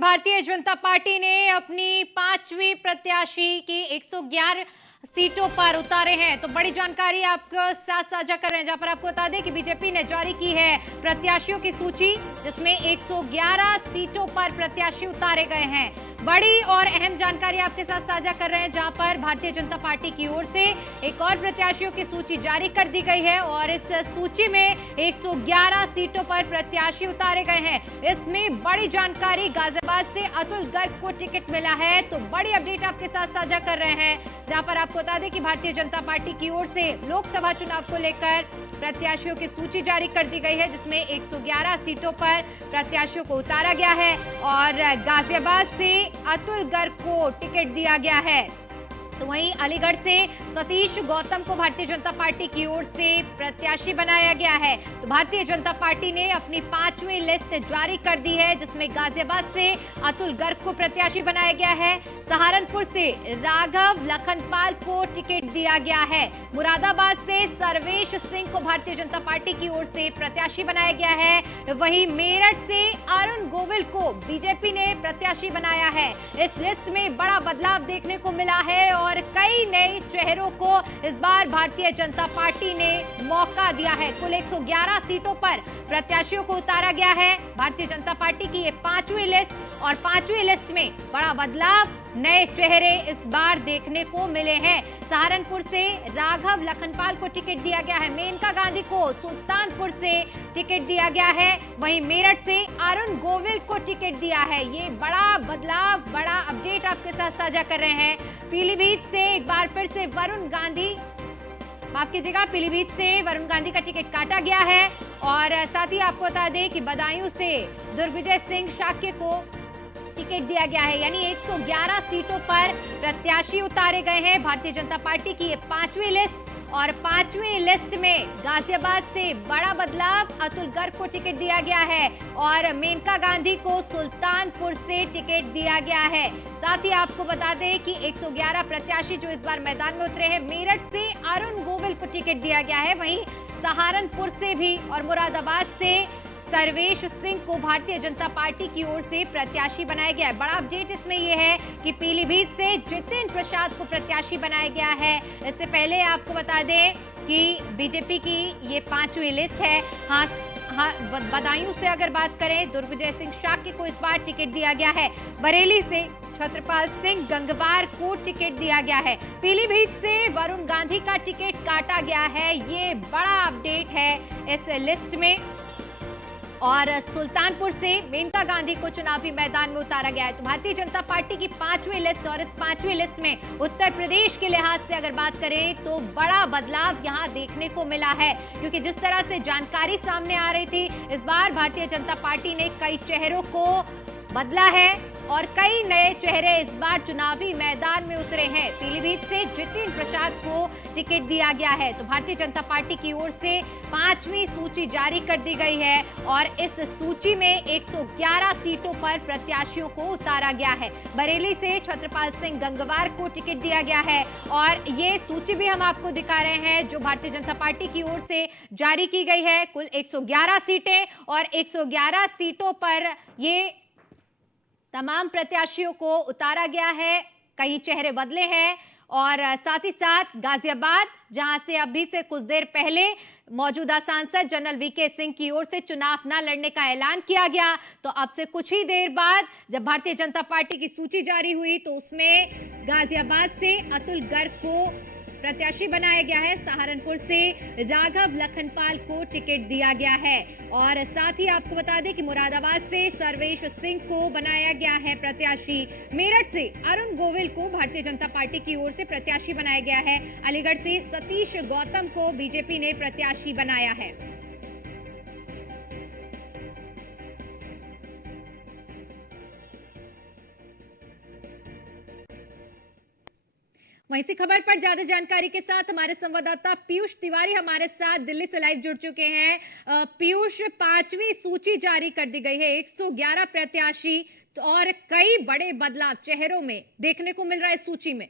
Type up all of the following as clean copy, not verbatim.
Bharatiya Janata party ने अपनी 5वीं प्रत्याशी की 111 सीटों पर उतारे हैं। तो बड़ी जानकारी आपको साथ साझा कर रहे हैं, जहां पर आपको बता दें कि बीजेपी ने जारी की है प्रत्याशियों की सूची, जिसमें 111 सीटों पर प्रत्याशी उतारे गए हैं। बड़ी और अहम जानकारी आपके साथ साझा कर रहे हैं, जहां पर भारतीय जनता पार्टी की ओर से एक और प्रत्याशियों की सूची जारी कर दी गई है और इस सूची में 111 सीटों पर प्रत्याशी उतारे गए हैं। इसमें बड़ी जानकारी, गाजियाबाद से अतुल गर्ग को टिकट मिला है। तो बड़ी अपडेट आपके साथ साझा कर रहे हैं, जहां पर आपको बता दें कि भारतीय जनता पार्टी की ओर से लोकसभा चुनाव को लेकर प्रत्याशियों की सूची जारी कर दी गई है, जिसमें 111 सीटों पर प्रत्याशियों को उतारा गया है और गाजियाबाद से अतुल गर्ग को टिकट दिया गया है। तो वहीं अलीगढ़ से सतीश गौतम को भारतीय जनता पार्टी की ओर से प्रत्याशी बनाया गया है। तो भारतीय जनता पार्टी ने अपनी 5वीं लिस्ट जारी कर दी है, जिसमें गाजियाबाद से अतुल गर्ग को प्रत्याशी बनाया गया है। सहारनपुर से राघव लखनपाल को टिकट दिया गया है। मुरादाबाद से सर्वेश सिंह को भारतीय जनता पार्टी की ओर से प्रत्याशी बनाया गया है। वहीं मेरठ से अरुण गोविल को बीजेपी ने प्रत्याशी बनाया है। इस लिस्ट में बड़ा बदलाव देखने को मिला है और कई नए चेहरों को इस बार भारतीय जनता पार्टी ने मौका दिया है। कुल 111 सीटों पर प्रत्याशियों को उतारा गया है। भारतीय जनता पार्टी की ये 5वीं लिस्ट और 5वीं लिस्ट में बड़ा बदलाव, नए चेहरे इस बार देखने को मिले हैं। सहारनपुर से राघव लखनपाल को टिकट दिया गया है। मेनका गांधी को सुल्तानपुर से टिकट दिया गया है। वहीं मेरठ से अरुण गोविल को टिकट दिया है। ये बड़ा बदलाव, बड़ा अपडेट आपके साथ साझा कर रहे हैं। पीलीभीत से एक बार फिर से वरुण गांधी, माफ कीजिएगा, पीलीभीत से वरुण गांधी का टिकट काटा गया है। और साथ ही आपको बता दें कि बदायूं से दुर्विजय सिंह शाक्य को टिकट दिया गया है। यानी 111 सीटों पर प्रत्याशी उतारे गए हैं। भारतीय जनता पार्टी की ये 5वीं लिस्ट और 5वीं लिस्ट में गाजियाबाद से बड़ा बदलाव, अतुल गर्ग को टिकट दिया गया है और मेनका गांधी को सुल्तानपुर से टिकट दिया गया है। साथ ही आपको बता दें कि 111 प्रत्याशी जो इस बार मैदान में उतरे हैं, मेरठ से अरुण गोविल को टिकट दिया गया है। वहीं सहारनपुर से भी और मुरादाबाद से सर्वेश सिंह को भारतीय जनता पार्टी की ओर से प्रत्याशी बनाया गया है। बड़ा अपडेट इसमें यह है कि पीलीभीत से जितिन प्रसाद को प्रत्याशी बनाया गया है। इससे पहले आपको बता दें कि बीजेपी की ये 5वीं लिस्ट है। हाँ, बदायूं से अगर बात करें, दुर्विजय सिंह शाक्य को इस बार टिकट दिया गया है। बरेली से छत्रपाल सिंह गंगवार को टिकट दिया गया है। पीलीभीत से वरुण गांधी का टिकट काटा गया है। ये बड़ा अपडेट है इस लिस्ट में। और सुल्तानपुर से मेनका गांधी को चुनावी मैदान में उतारा गया है। तो भारतीय जनता पार्टी की 5वीं लिस्ट और इस 5वीं लिस्ट में उत्तर प्रदेश के लिहाज से अगर बात करें तो बड़ा बदलाव यहां देखने को मिला है, क्योंकि जिस तरह से जानकारी सामने आ रही थी, इस बार भारतीय जनता पार्टी ने कई चेहरों को बदला है और कई नए चेहरे इस बार चुनावी मैदान में उतरे हैं। पीलीभीत से जितिन प्रसाद को टिकट दिया गया है। तो भारतीय जनता पार्टी की ओर से 5वीं सूची जारी कर दी गई है और इस सूची में 111 सीटों पर प्रत्याशियों को उतारा गया है। बरेली से छत्रपाल सिंह गंगवार को टिकट दिया गया है और ये सूची भी हम आपको दिखा रहे हैं जो भारतीय जनता पार्टी की ओर से जारी की गई है। कुल 111 सीटें और 111 सीटों पर ये तमाम प्रत्याशियों को उतारा गया है। कई चेहरे बदले हैं और साथ ही साथ गाजियाबाद, जहां से अभी से कुछ देर पहले मौजूदा सांसद जनरल वीके सिंह की ओर से चुनाव न लड़ने का ऐलान किया गया, तो अब से कुछ ही देर बाद जब भारतीय जनता पार्टी की सूची जारी हुई तो उसमें गाजियाबाद से अतुल गर्ग को प्रत्याशी बनाया गया है। सहारनपुर से राघव लखनपाल को टिकट दिया गया है और साथ ही आपको बता दें कि मुरादाबाद से सर्वेश सिंह को बनाया गया है प्रत्याशी। मेरठ से अरुण गोविल को भारतीय जनता पार्टी की ओर से प्रत्याशी बनाया गया है। अलीगढ़ से सतीश गौतम को बीजेपी ने प्रत्याशी बनाया है। वहीं से खबर पर ज्यादा जानकारी के साथ हमारे संवाददाता पीयूष तिवारी हमारे साथ दिल्ली से लाइव जुड़ चुके हैं। पीयूष, 5वीं सूची जारी कर दी गई है, 111 प्रत्याशी और कई बड़े बदलाव चेहरों में देखने को मिल रहा है इस सूची में।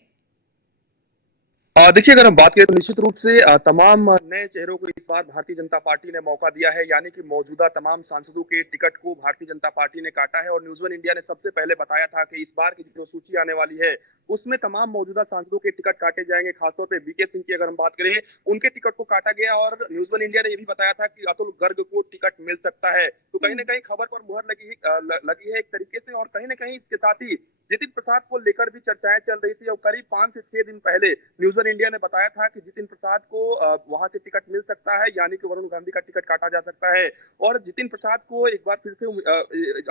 देखिए, अगर हम बात करें तो निश्चित रूप से तमाम नए चेहरों को इस बार भारतीय जनता पार्टी ने मौका दिया है, यानी कि मौजूदा तमाम सांसदों के टिकट को भारतीय जनता पार्टी ने काटा है और न्यूज़ वन इंडिया ने सबसे पहले बताया था कि इस बार की जो सूची आने वाली है, उसमें तमाम मौजूदा सांसदों के टिकट काटे जाएंगे। खासतौर पे बीके सिंह की अगर हम बात करें, उनके टिकट को काटा गया और न्यूज़ वन इंडिया ने ये भी बताया था कि अतुल गर्ग को टिकट मिल सकता है। तो कहीं न हम्म। कहीं खबर पर मुहर लगी है एक तरीके से और कहीं न कहीं इसके साथ ही जितिन प्रसाद को लेकर भी चर्चाएं चल रही थी और करीब 5 से 6 दिन पहले न्यूज़ वन इंडिया ने बताया था कि जितिन प्रसाद को वहां से टिकट मिल सकता है, यानी कि वरुण गांधी का टिकट काटा जा सकता है। और जितिन प्रसाद को एक बार फिर से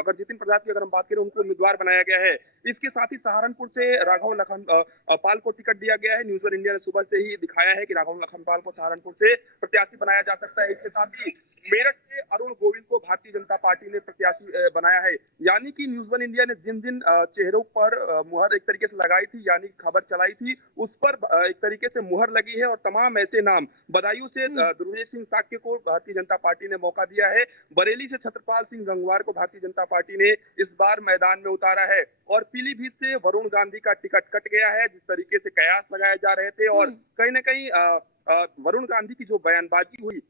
अगर जितिन प्रसाद की अगर हम बात करें, उनको उम्मीदवार बनाया गया है। इसके साथ ही सहारनपुर से राघव लखन पाल को टिकट दिया गया है। न्यूज़ वन इंडिया ने सुबह से ही दिखाया है कि राघव लखनपाल को सहारनपुर से प्रत्याशी बनाया जा सकता है। इसके साथ ही मेरठ से अरुण गोविल को भारतीय जनता पार्टी ने प्रत्याशी बनाया है। यानी कि न्यूज़ वन इंडिया ने जिन जिन चेहरों पर मुहर एक तरीके से लगाई थी, यानी खबर चलाई थी, उस पर एक तरीके से मुहर लगी है और तमाम ऐसे नाम, बदायूं से हम्म। दुर्वेश सिंह साक्य को भारतीय जनता पार्टी ने मौका दिया है। बरेली से छत्रपाल सिंह गंगवार को भारतीय जनता पार्टी ने इस बार मैदान में उतारा है और पीलीभीत से वरुण गांधी का टिकट कट गया है, जिस तरीके से कयास लगाए जा रहे थे। और हम्म। कहीं ना कहीं वरुण गांधी की जो बयानबाजी हुई,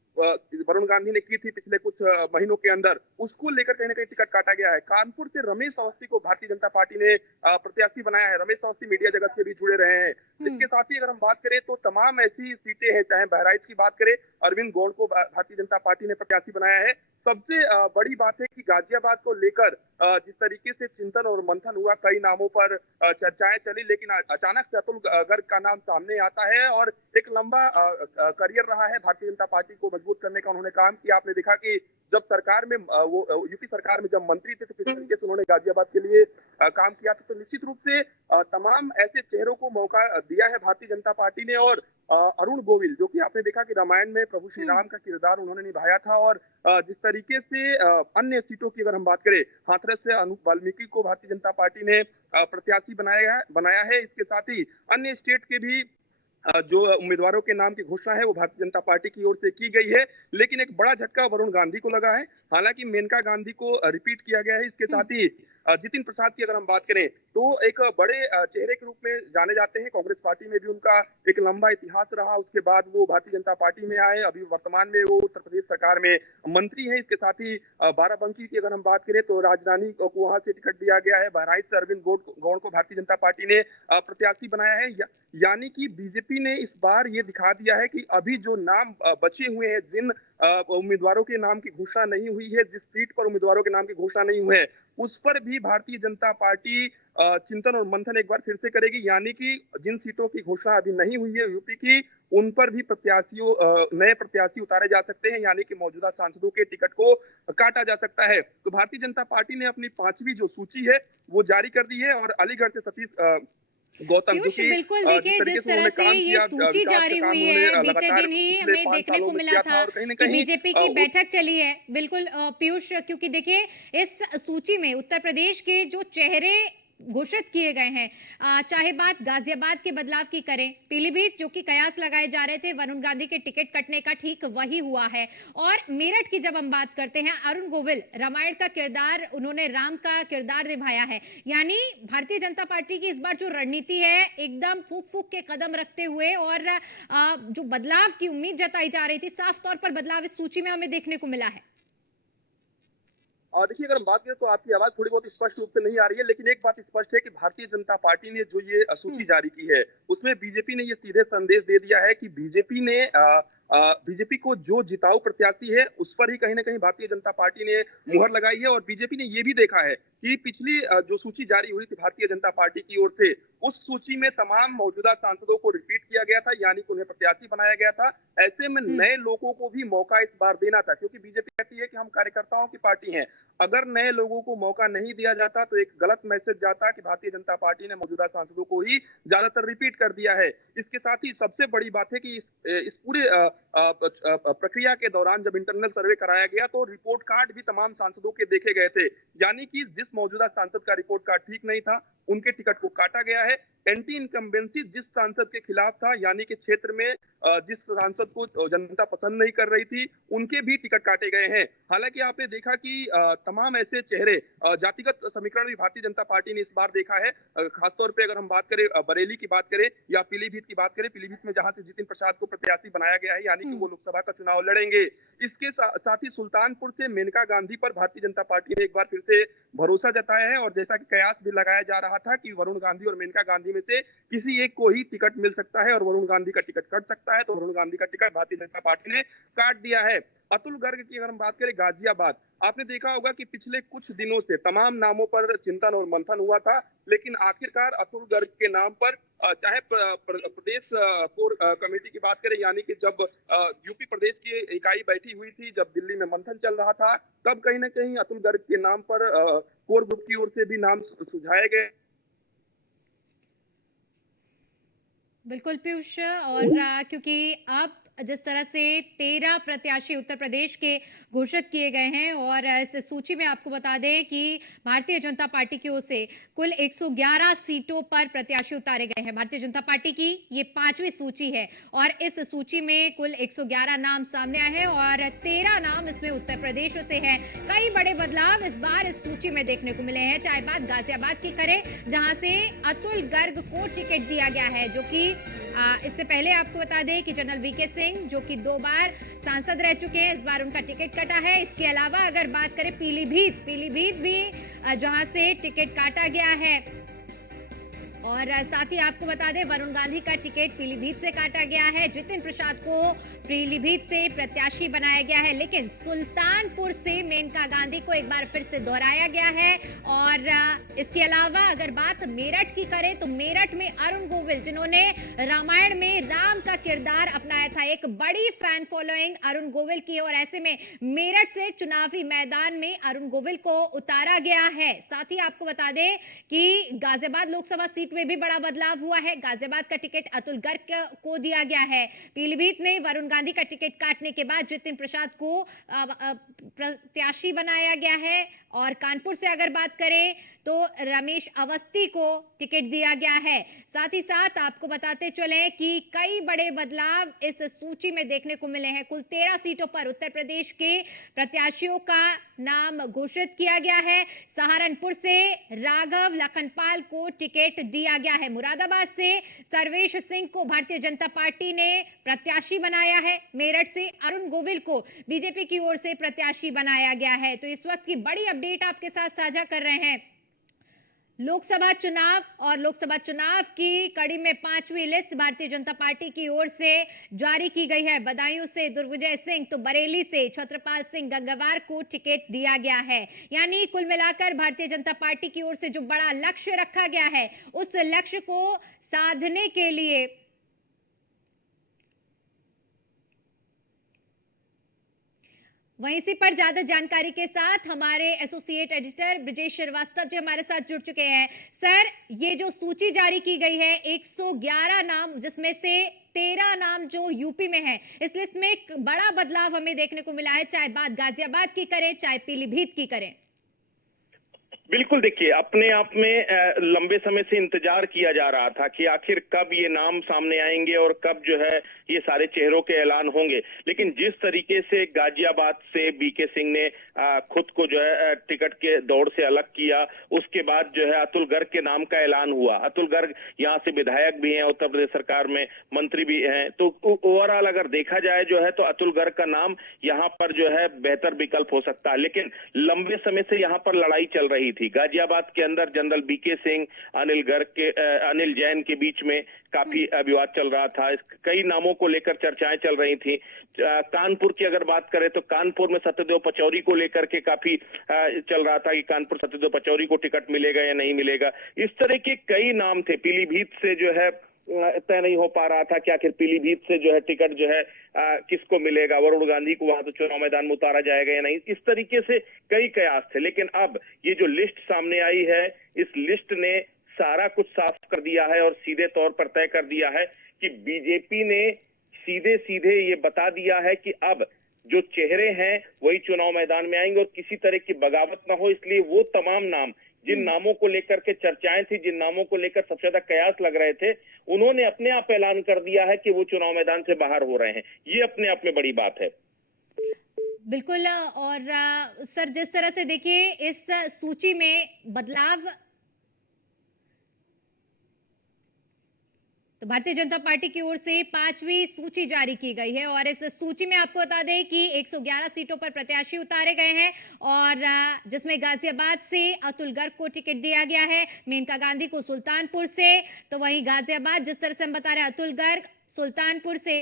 वरुण गांधी ने की थी पिछले कुछ महीनों के अंदर, उसको लेकर कहीं ना कहीं टिकट काटा गया है। कानपुर से रमेश अवस्थी को भारतीय जनता पार्टी ने प्रत्याशी बनाया है। रमेश अवस्थी मीडिया जगत से भी जुड़े रहे हैं। हम्म। इसके साथ ही अगर हम बात करें तो तमाम ऐसी सीटें हैं, चाहे बहराइच की बात करें, अरविंद गौड़ को भारतीय जनता पार्टी ने प्रत्याशी बनाया है। सबसे बड़ी बात है कि गाजियाबाद को लेकर जिस तरीके से चिंतन और मंथन हुआ, कई नामों पर चर्चाएं चली, लेकिन अचानक से अतुल गर्ग का नाम सामने आता है और एक लंबा करियर रहा है भारतीय जनता पार्टी को मजबूत करने का उन्होंने काम किया। आपने देखा कि जब सरकार में वो यूपी सरकार में जब मंत्री थे, तो किस तरीके से उन्होंने गाजियाबाद के लिए काम किया था। तो निश्चित रूप से तमाम ऐसे चेहरों को मौका दिया है भारतीय जनता पार्टी ने। और अरुण गोविल, जो कि आपने देखा कि रामायण में प्रभु श्री हम्म। राम का किरदार उन्होंने निभाया था और जिस तरीके से अन्य सीटों की अगर हम बात करें, हाथरस से अनूप वाल्मीकि को भारतीय जनता पार्टी ने प्रत्याशी बनाया है। इसके साथ ही अन्य स्टेट के भी जो उम्मीदवारों के नाम की घोषणा है वो भारतीय जनता पार्टी की ओर से की गई है। लेकिन एक बड़ा झटका वरुण गांधी को लगा है। हालांकि मेनका गांधी को रिपीट किया गया है। इसके हम्म। साथ ही जितिन प्रसाद की अगर हम बात करें तो एक बड़े चेहरे के रूप में जाने जाते हैं। कांग्रेस पार्टी में भी उनका एक लंबा इतिहास रहा। उसके बाद वो भारतीय जनता पार्टी में आए। अभी वर्तमान में वो उत्तर प्रदेश सरकार में मंत्री हैं। इसके साथ ही बाराबंकी की अगर हम बात करें तो राजधानी को वहां से टिकट दिया गया है। बहराइच से अरविंद गौड़ को भारतीय जनता पार्टी ने प्रत्याशी बनाया है। यानी कि बीजेपी ने इस बार ये दिखा दिया है कि अभी जो नाम बचे हुए हैं, जिन उम्मीदवारों के नाम की घोषणा नहीं हुई है, जिस सीट पर उम्मीदवारों के नाम की घोषणा नहीं हुई है, उस पर भी भारतीय जनता पार्टी चिंतन और मंथन एक बार फिर से करेगी। यानी कि जिन सीटों की घोषणा अभी नहीं हुई है यूपी की, उन पर भी नए प्रत्याशी उतारे जा सकते हैं, यानी कि मौजूदा सांसदों के टिकट को काटा जा सकता है। तो भारतीय जनता पार्टी ने अपनी 5वीं जो सूची है वो जारी कर दी है और अलीगढ़ से सतीश गौतम, जो पीयूष, कि बिल्कुल जिस देखिए, तरीके जिस से तरह उन्होंने से काम ये किया, सूची विकास का जारी काम हुई है, उन्होंने बीते लगातार दिन ही पिछले हमें 5 देखने सालों को में मिला किया था था और कहीं न कि कहीं बीजेपी की बैठक चली है। बिल्कुल पीयूष, क्योंकि देखिए इस सूची में उत्तर प्रदेश के जो चेहरे घोषित किए गए हैं, चाहे बात गाजियाबाद के बदलाव की करें, पीलीभीत जो कि कयास लगाए जा रहे थे वरुण गांधी के टिकट कटने का, ठीक वही हुआ है। और मेरठ की जब हम बात करते हैं, अरुण गोविल रामायण का किरदार, उन्होंने राम का किरदार निभाया है। यानी भारतीय जनता पार्टी की इस बार जो रणनीति है, एकदम फूक फूक के कदम रखते हुए और जो बदलाव की उम्मीद जताई जा रही थी, साफ तौर पर बदलाव इस सूची में हमें देखने को मिला है। और देखिए, अगर हम बात करें तो आपकी आवाज थोड़ी बहुत स्पष्ट रूप से नहीं आ रही है, लेकिन एक बात स्पष्ट है कि भारतीय जनता पार्टी ने जो ये सूची हम्म। जारी की है, उसमें बीजेपी ने ये सीधे संदेश दे दिया है कि बीजेपी को जो जिताऊ प्रत्याशी है, उस पर ही कहीं ना कहीं भारतीय जनता पार्टी ने मुहर लगाई है। और बीजेपी ने ये भी देखा है कि पिछली जो सूची जारी हुई थी भारतीय जनता पार्टी की ओर से, उस सूची में तमाम मौजूदा सांसदों को रिपीट किया गया था, यानी कि उन्हें प्रत्याशी बनाया गया था। ऐसे में हम्म। नए लोगों को भी मौका इस बार देना था, क्योंकि बीजेपी कहती है कि हम कार्यकर्ताओं की पार्टी हैं। अगर नए लोगों को मौका नहीं दिया जाता तो एक गलत मैसेज जाता कि भारतीय जनता पार्टी ने मौजूदा सांसदों को ही ज्यादातर रिपीट कर दिया है। इसके साथ ही सबसे बड़ी बात है कि इस पूरे प्रक्रिया के दौरान जब इंटरनल सर्वे कराया गया तो रिपोर्ट कार्ड भी तमाम सांसदों के देखे गए थे। यानी कि जिस मौजूदा सांसद का रिपोर्ट कार्ड ठीक नहीं था, उनके टिकट को काटा गया है। एंटी इनकम्बेंसी जिस सांसद के खिलाफ था, यानी कि क्षेत्र में जिस सांसद को जनता पसंद नहीं कर रही थी, उनके भी टिकट काटे गए हैं। हालांकि आपने देखा कि तमाम ऐसे चेहरे, जातिगत समीकरण भी भारतीय जनता पार्टी ने इस बार देखा है। खासतौर पे अगर हम बात करें बरेली की बात करें या पीलीभीत की बात करें, पीलीभीत में जहां से जितिन प्रसाद को प्रत्याशी बनाया गया है, यानी कि वो लोकसभा का चुनाव लड़ेंगे। इसके साथ ही सुल्तानपुर से मेनका गांधी पर भारतीय जनता पार्टी ने एक बार फिर से भरोसा जताया है, और जैसा कि कयास भी लगाया जा रहा था कि वरुण गांधी और मेनका गांधी में से किसी एक को ही टिकट मिल सकता है और वरुण गांधी का टिकट कट सकता है, तो वरुण गांधी का टिकट भारतीय जनता पार्टी ने काट दिया है। अतुल गर्ग की अगर हम बात करें गाजियाबाद, आपने देखा होगा कि पिछले कुछ दिनों से तमाम नामों पर चिंतन और मंथन हुआ था, लेकिन आखिरकार अतुल गर्ग के नाम पर चाहे प्रदेश कोर कमेटी की बात करें, यानी कि जब यूपी प्रदेश की इकाई बैठी हुई थी, जब दिल्ली में मंथन चल रहा था, तब कहीं ना कहीं अतुल गर्ग के नाम पर कोर ग्रुप की ओर से भी नाम सुझाए गए। बिल्कुल पीयूष, और क्योंकि अब जिस तरह से 13 प्रत्याशी उत्तर प्रदेश के घोषित किए गए हैं, और इस सूची में आपको बता दें कि भारतीय जनता पार्टी की ओर से कुल 111 सीटों पर प्रत्याशी उतारे गए हैं। भारतीय जनता पार्टी की ये 5वीं सूची है, और इस सूची में कुल 111 नाम सामने आए हैं और 13 नाम इसमें उत्तर प्रदेश से हैं। कई बड़े बदलाव इस बार इस सूची में देखने को मिले हैं, चाहे बात गाजियाबाद की करें, जहां से अतुल गर्ग को टिकट दिया गया है, जो कि इससे पहले आपको बता दें कि जनरल वीके सिंह, जो कि 2 बार सांसद रह चुके हैं, इस बार उनका टिकट कटा है। इसके अलावा अगर बात करें पीलीभीत भी जहां से टिकट काटा गया है, और साथ ही आपको बता दें वरुण गांधी का टिकट पीलीभीत से काटा गया है। जितिन प्रसाद को पीलीभीत से प्रत्याशी बनाया गया है, लेकिन सुल्तानपुर से मेनका गांधी को एक बार फिर से दोहराया गया है। और इसके अलावा अगर बात मेरठ की करें, तो मेरठ में अरुण गोविल, जिन्होंने रामायण में राम का किरदार अपनाया था, एक बड़ी फैन फॉलोइंग अरुण गोविल की, और ऐसे में मेरठ से चुनावी मैदान में अरुण गोविल को उतारा गया है। साथ ही आपको बता दें कि गाजियाबाद लोकसभा सीट में भी बड़ा बदलाव हुआ है। गाजियाबाद का टिकट अतुल गर्ग को दिया गया है। पीलीभीत में वरुण गांधी का टिकट काटने के बाद जितिन प्रसाद को प्रत्याशी बनाया गया है, और कानपुर से अगर बात करें तो रमेश अवस्थी को टिकट दिया गया है। साथ ही साथ आपको बताते चले कि कई बड़े बदलाव इस सूची में देखने को मिले हैं। कुल 13 सीटों पर उत्तर प्रदेश के प्रत्याशियों का नाम घोषित किया गया है। सहारनपुर से राघव लखनपाल को टिकट दिया गया है। मुरादाबाद से सर्वेश सिंह को भारतीय जनता पार्टी ने प्रत्याशी बनाया है। मेरठ से अरुण गोविल को बीजेपी की ओर से प्रत्याशी बनाया गया है। तो इस वक्त की बड़ी अपडेट आपके साथ साझा कर रहे हैं लोकसभा चुनाव, और लोकसभा चुनाव की कड़ी में 5वीं लिस्ट भारतीय जनता पार्टी की ओर से जारी की गई है। बदायूं से दुर्विजय सिंह, तो बरेली से छत्रपाल सिंह गंगवार को टिकट दिया गया है। यानी कुल मिलाकर भारतीय जनता पार्टी की ओर से जो बड़ा लक्ष्य रखा गया है, उस लक्ष्य को साधने के लिए वहीं इसी पर ज्यादा जानकारी के साथ हमारे एसोसिएट एडिटर ब्रजेश श्रीवास्तव जी हमारे साथ जुड़ चुके हैं। सर, ये जो सूची जारी की गई है 111 नाम, जिसमें से 13 नाम जो यूपी में है, इस लिस्ट में एक बड़ा बदलाव हमें देखने को मिला है, चाहे बात गाजियाबाद की करें चाहे पीलीभीत की करें। बिल्कुल, देखिए, अपने आप में लंबे समय से इंतजार किया जा रहा था कि आखिर कब ये नाम सामने आएंगे और कब जो है ये सारे चेहरों के ऐलान होंगे। लेकिन जिस तरीके से गाजियाबाद से बीके सिंह ने खुद को जो है टिकट के दौड़ से अलग किया, उसके बाद जो है अतुल गर्ग के नाम का ऐलान हुआ। अतुल गर्ग यहाँ से विधायक भी हैं, उत्तर प्रदेश सरकार में मंत्री भी हैं, तो ओवरऑल अगर देखा जाए जो है तो अतुल गर्ग का नाम यहाँ पर जो है बेहतर विकल्प हो सकता है। लेकिन लंबे समय से यहाँ पर लड़ाई चल रही थी। गाजियाबाद के अंदर जनरल बीके सिंह, अनिल जैन के बीच में काफी विवाद चल रहा था। कई नामों को लेकर चर्चाएं चल रही थी। कानपुर की अगर बात करें तो कानपुर में सत्यदेव पचौरी को लेकर के काफी चल रहा था कि कानपुर सत्यदेव पचौरी को टिकट मिलेगा या नहीं मिलेगा। इस तरह के कई नाम थे। पीलीभीत से जो है तय नहीं हो पा रहा था कि आखिर पीलीभीत से जो है टिकट जो है किसको मिलेगा, वरुण गांधी को वहां तो चुनाव मैदान में उतारा जाएगा या नहीं। इस तरीके से कई कयास थे। लेकिन अब ये जो लिस्ट सामने आई है, इस लिस्ट ने सारा कुछ साफ कर दिया है और सीधे तौर पर तय कर दिया है कि बीजेपी ने सीधे सीधे ये बता दिया है कि अब जो चेहरे हैं वही चुनाव मैदान में आएंगे और किसी तरह की बगावत ना हो, इसलिए वो तमाम नाम जिन नामों को लेकर के चर्चाएं थी, जिन नामों को लेकर सबसे ज्यादा कयास लग रहे थे, उन्होंने अपने आप ऐलान कर दिया है कि वो चुनाव मैदान से बाहर हो रहे हैं। ये अपने आप में बड़ी बात है। बिल्कुल। और सर, जिस तरह से देखिए इस सूची में बदलाव, तो भारतीय जनता पार्टी की ओर से 5वीं सूची जारी की गई है और इस सूची में आपको बता दें कि 111 सीटों पर प्रत्याशी उतारे गए हैं और जिसमें गाजियाबाद से अतुल गर्ग को टिकट दिया गया है, मेनका गांधी को सुल्तानपुर से। तो वहीं गाजियाबाद, जिस तरह से हम बता रहे हैं, अतुल गर्ग सुल्तानपुर से